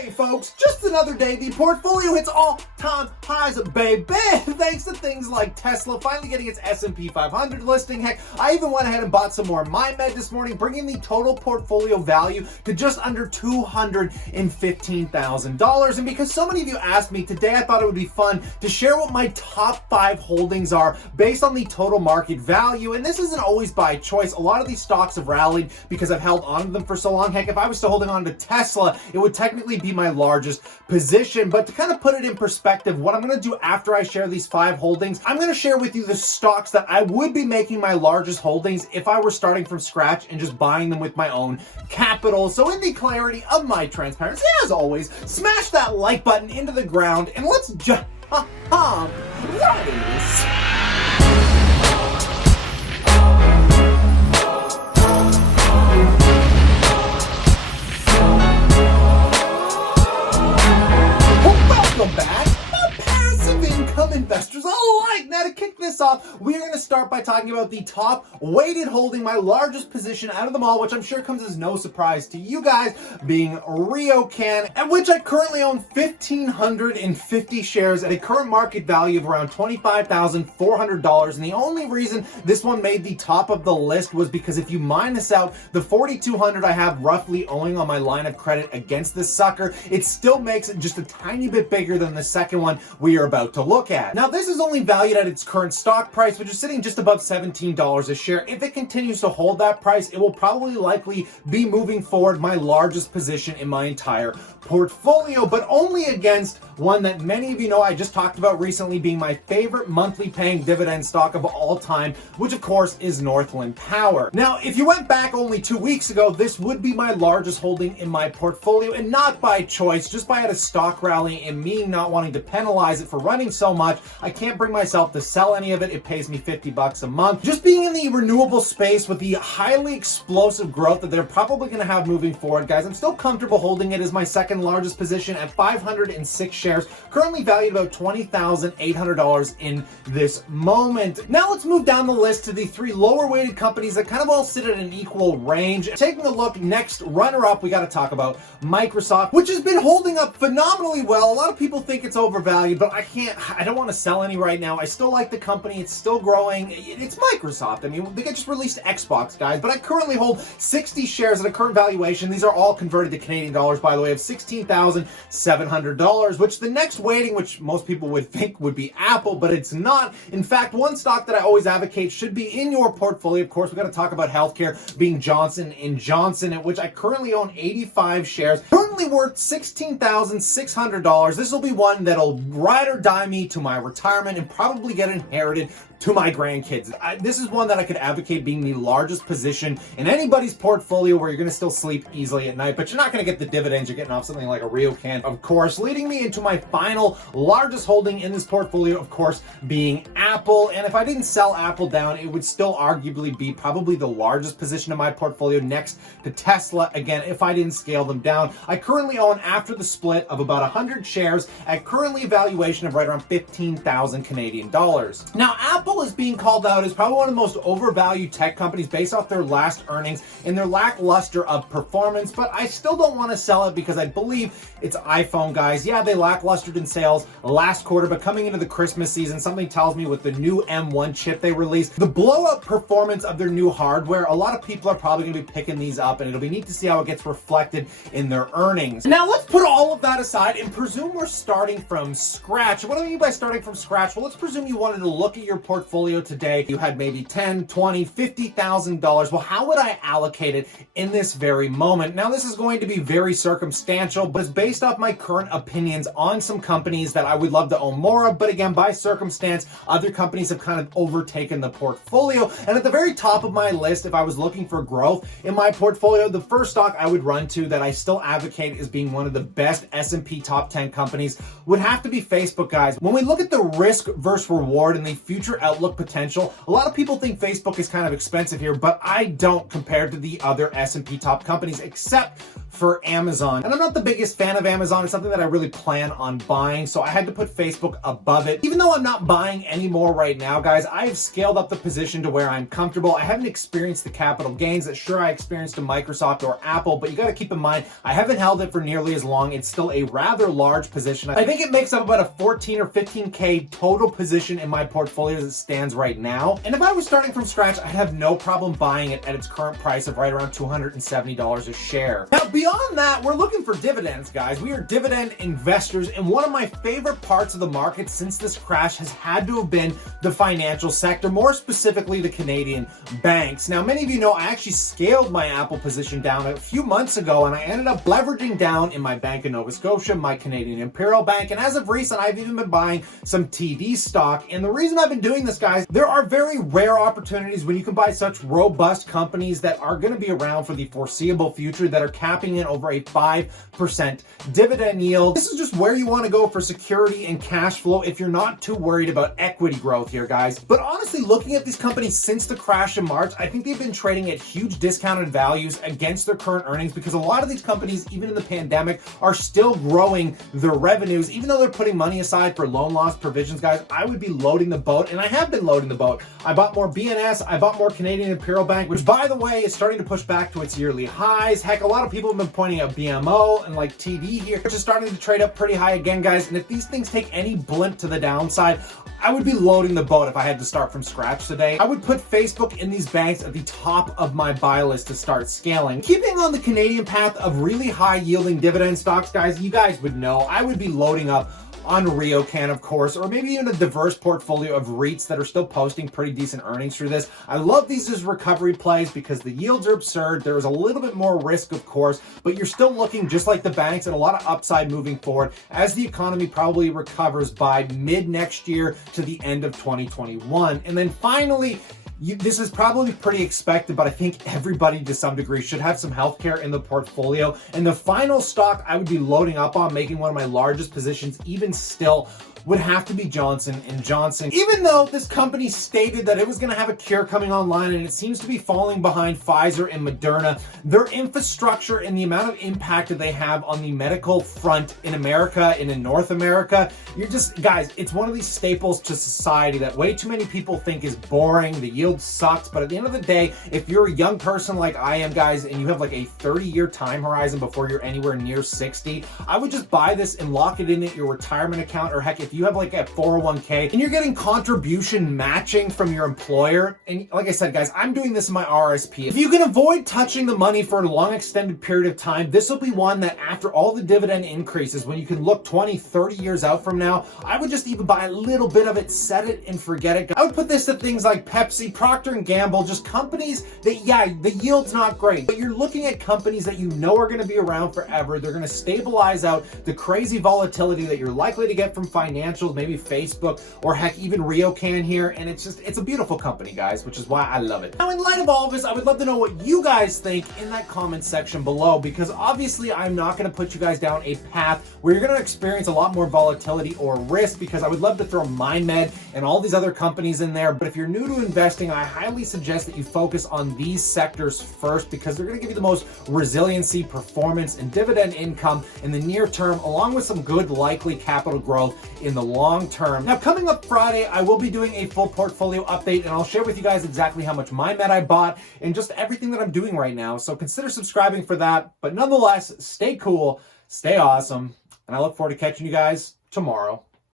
Hey folks, just another day, the portfolio hits all-time highs, baby, thanks to things like Tesla finally getting its S&P 500 listing. Heck, I even went ahead and bought some more MyMed this morning, bringing the total portfolio value to just under $215,000. And because so many of you asked me today, I thought it would be fun to share what my top 5 holdings are based on the total market value. And this isn't always by choice. A lot of these stocks have rallied because I've held on to them for so long. Heck, if I was still holding on to Tesla, it would technically be my largest position. But to kind of put it in perspective, what I'm going to do after I share these 5 holdings, I'm going to share with you the stocks that I would be making my largest holdings if I were starting from scratch and just buying them with my own capital. So in the clarity of my transparency, as always, smash that like button into the ground and let's jump race. Welcome back, my passive income investors alike. Now to kick this off, we're going to start by talking about the top weighted holding, my largest position out of them all, which I'm sure comes as no surprise to you guys, being Ryokan, at which I currently own 1,550 shares at a current market value of around $25,400. And the only reason this one made the top of the list was because if you minus out the 4,200 I have roughly owing on my line of credit against this sucker, it still makes it just a tiny bit bigger than the second one we are about to look at. Now, this is only valued at its current stock price, which is sitting just above $17 a share. If it continues to hold that price, it will probably likely be moving forward my largest position in my entire portfolio, but only against one that many of you know I just talked about recently being my favorite monthly paying dividend stock of all time, which of course is Northland Power. Now, if you went back only 2 weeks ago, this would be my largest holding in my portfolio, and not by choice, just by a stock rally and me not wanting to penalize it for running so much. I can't bring myself to sell any of it. It pays me $50 a month. Just being in the renewable space with the highly explosive growth that they're probably going to have moving forward, guys, I'm still comfortable holding it as my second largest position at 506 shares, currently valued about $20,800 in this moment. Now let's move down the list to the 3 lower weighted companies that kind of all sit at an equal range. Taking a look, next runner up, we got to talk about Microsoft, which has been holding up phenomenally well. A lot of people think it's overvalued, but I don't want to sell any right now. I still like the company. It's still growing. It's Microsoft. I mean, they just released Xbox, guys, but I currently hold 60 shares at a current valuation. These are all converted to Canadian dollars, by the way, of $16,700, which the next weighting, which most people would think would be Apple, but it's not. In fact, one stock that I always advocate should be in your portfolio. Of course, we got to talk about healthcare, being Johnson & Johnson, at which I currently own 85 shares, currently worth $16,600. This will be one that'll ride or die me to my retirement and probably get inherited to my grandkids. This is one that I could advocate being the largest position in anybody's portfolio where you're going to still sleep easily at night, but you're not going to get the dividends you're getting off something like a Ryokan, of course, leading me into my final largest holding in this portfolio, of course, being Apple. And if I didn't sell Apple down, it would still arguably be probably the largest position in my portfolio next to Tesla. Again, if I didn't scale them down, I currently own, after the split, of about 100 shares at currently a valuation of right around 15,000 Canadian dollars. Now, Apple is being called out as probably one of the most overvalued tech companies based off their last earnings and their lackluster of performance, but I still don't want to sell it because I believe it's iPhone, guys. Yeah, they lacklustered in sales last quarter, but coming into the Christmas season, something tells me with the new M1 chip they released, the blow-up performance of their new hardware, a lot of people are probably going to be picking these up, and it'll be neat to see how it gets reflected in their earnings. Now, let's put all of that aside and presume we're starting from scratch. What do I mean by starting from scratch? Well, let's presume you wanted to look at your portfolio today. You had maybe $10, $20, $50,000. Well, how would I allocate it in this very moment? Now, this is going to be very circumstantial, but it's based off my current opinions on some companies that I would love to own more of. But again, by circumstance, other companies have kind of overtaken the portfolio. And at the very top of my list, if I was looking for growth in my portfolio, the first stock I would run to that I still advocate as being one of the best S&P top 10 companies would have to be Facebook, guys. When we look at the risk versus reward and the future outlook potential, a lot of people think Facebook is kind of expensive here, but I don't compared to the other S&P top companies, except for Amazon. And I'm not the biggest fan of Amazon. It's something that I really plan on buying, so I had to put Facebook above it. Even though I'm not buying anymore right now, guys, I have scaled up the position to where I'm comfortable. I haven't experienced the capital gains that sure I experienced in Microsoft or Apple, but you got to keep in mind, I haven't held it for nearly as long. It's still a rather large position. I think it makes up about a 14 or 15K total position in my portfolio as it stands right now. And if I was starting from scratch, I'd have no problem buying it at its current price of right around $270 a share. Now, beyond that, we're looking for dividends, guys. We are dividend investors, and one of my favorite parts of the market since this crash has had to have been the financial sector, more specifically the Canadian banks. Now, many of you know I actually scaled my Apple position down a few months ago, and I ended up leveraging down in my Bank of Nova Scotia, my Canadian Imperial Bank, and as of recent, I've even been buying some TD stock. And the reason I've been doing this, guys, there are very rare opportunities when you can buy such robust companies that are going to be around for the foreseeable future, that are capping in over a 5% dividend yield. This is just where you want to go for security and cash flow if you're not too worried about equity growth here, guys. But honestly, looking at these companies since the crash in March, I think they've been trading at huge discounted values against their current earnings, because a lot of these companies, even in the pandemic, are still growing their revenues. Even though they're putting money aside for loan loss provisions, guys, I would be loading the boat, and I have been loading the boat. I bought more BNS, I bought more Canadian Imperial Bank, which, by the way, is starting to push back to its yearly highs. Heck, a lot of people have been pointing out BMO and like TD here, which is starting to trade up pretty high again, guys. And if these things take any blimp to the downside, I would be loading the boat if I had to start from scratch today. I would put Facebook in these banks at the top of my buy list to start scaling. Keeping on the Canadian path of really high yielding dividend stocks, guys, you guys would know I would be loading up on Ryokan, of course, or maybe even a diverse portfolio of REITs that are still posting pretty decent earnings through this. I love these as recovery plays because the yields are absurd. There is a little bit more risk, of course, but you're still looking just like the banks and a lot of upside moving forward as the economy probably recovers by mid next year to the end of 2021. And then finally, this is probably pretty expected, but I think everybody to some degree should have some healthcare in the portfolio. And the final stock I would be loading up on, making one of my largest positions even still, would have to be Johnson & Johnson. Even though this company stated that it was going to have a cure coming online, and it seems to be falling behind Pfizer and Moderna, their infrastructure and the amount of impact that they have on the medical front in America and in North America, guys, it's one of these staples to society that way too many people think is boring. The yield sucks, but at the end of the day, if you're a young person like I am, guys, and you have like a 30-year time horizon before you're anywhere near 60, I would just buy this and lock it in at your retirement account, or heck, if you have like a 401k and you're getting contribution matching from your employer, and like I said, guys, I'm doing this in my RSP. If you can avoid touching the money for a long extended period of time, this will be one that after all the dividend increases, when you can look 20, 30 years out from now, I would just even buy a little bit of it, set it and forget it. I would put this to things like Pepsi, Procter & Gamble, just companies that, yeah, the yield's not great, but you're looking at companies that you know are going to be around forever. They're going to stabilize out the crazy volatility that you're likely to get from financials, maybe Facebook, or heck, even Ryokan here. And it's a beautiful company, guys, which is why I love it. Now, in light of all of this, I would love to know what you guys think in that comment section below, because obviously I'm not going to put you guys down a path where you're going to experience a lot more volatility or risk, because I would love to throw MindMed and all these other companies in there. But if you're new to investing, I highly suggest that you focus on these sectors first, because they're going to give you the most resiliency, performance, and dividend income in the near term, along with some good likely capital growth in the long term. Now, coming up Friday, I will be doing a full portfolio update, and I'll share with you guys exactly how much MindMed I bought and just everything that I'm doing right now. So consider subscribing for that. But nonetheless, stay cool, stay awesome, and I look forward to catching you guys tomorrow.